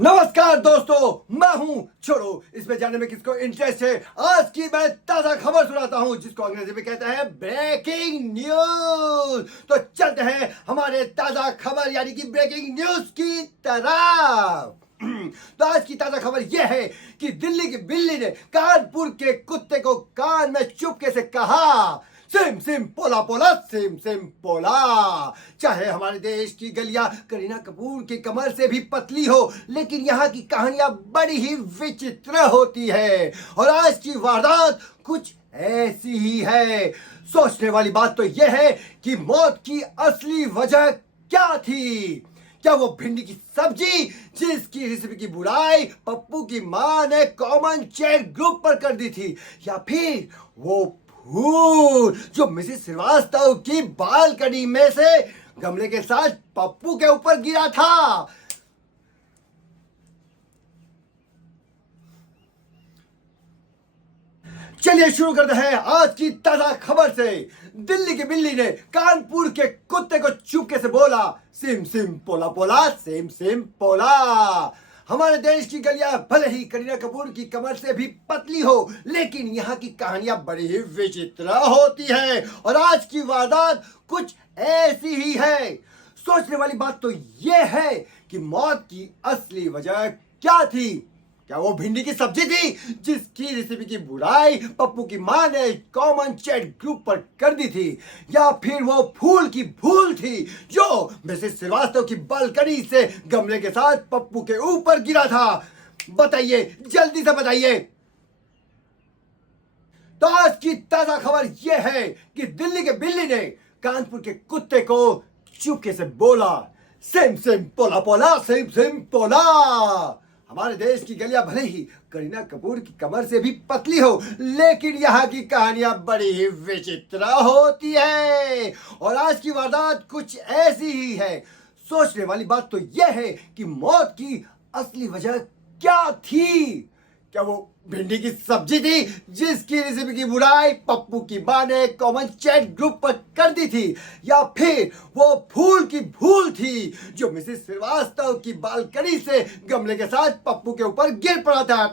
नमस्कार दोस्तों, मैं हूं छोड़ो। इसमें जानने में किसको इंटरेस्ट है, आज की मैं ताजा खबर सुनाता हूं जिसको अंग्रेजी में कहते हैं ब्रेकिंग न्यूज। तो चलते हैं हमारे ताजा खबर यानी कि ब्रेकिंग न्यूज की तरफ। तो आज की ताजा खबर यह है कि दिल्ली की बिल्ली ने कानपुर के कुत्ते को कान में चुपके से कहा, सिम सिम पोला पोला सिम सिम पोला। चाहे हमारे देश की गलियां करीना कपूर की कमर से भी पतली हो, लेकिन यहाँ की कहानियां बड़ी ही विचित्र होती है और आज की वारदात कुछ ऐसी ही है। सोचने वाली बात तो यह है कि मौत की असली वजह क्या थी। क्या वो भिंडी की सब्जी जिसकी रेसिपी की बुराई पप्पू की मां ने कॉमन चैट ग्रुप पर कर दी थी, या फिर वो फूल जो मिसेस श्रीवास्तव की बालकनी में से गमले के साथ पप्पू के ऊपर गिरा था। चलिए शुरू करते हैं आज की ताजा खबर से। दिल्ली की बिल्ली ने कानपुर के कुत्ते को चुपके से बोला, सिम सिम पोला पोला सिम सिम पोला। हमारे देश की गलियां भले ही करीना कपूर की कमर से भी पतली हो, लेकिन यहाँ की कहानियां बड़ी ही विचित्र होती है और आज की वारदात कुछ ऐसी ही है। सोचने वाली बात तो यह है कि मौत की असली वजह क्या थी। क्या वो भिंडी की सब्जी थी जिसकी रेसिपी की बुराई पप्पू की मां ने कॉमन चैट ग्रुप पर कर दी थी, या फिर वो फूल की भूल थी जो मिसेस श्रीवास्तव की बालकनी से गमले के साथ पप्पू के ऊपर गिरा था। बताइए, जल्दी से बताइए। तो आज की ताजा खबर यह है कि दिल्ली के बिल्ली ने कानपुर के कुत्ते को चुपके से बोला, सिम सिम पोला पोला सिम सिम पोला। हमारे देश की गलियां भले ही करीना कपूर की कमर से भी पतली हो, लेकिन यहाँ की कहानियां बड़ी ही विचित्र होती है और आज की वारदात कुछ ऐसी ही है। सोचने वाली बात तो यह है कि मौत की असली वजह क्या थी। क्या वो भिंडी की सब्जी थी जिसकी रेसिपी की बुराई पप्पू की मां ने कॉमन चैट ग्रुप पर कर दी थी, या फिर वो फूल की भूल थी जो मिसेस श्रीवास्तव की बालकनी से गमले के साथ पप्पू के ऊपर गिर पड़ा था।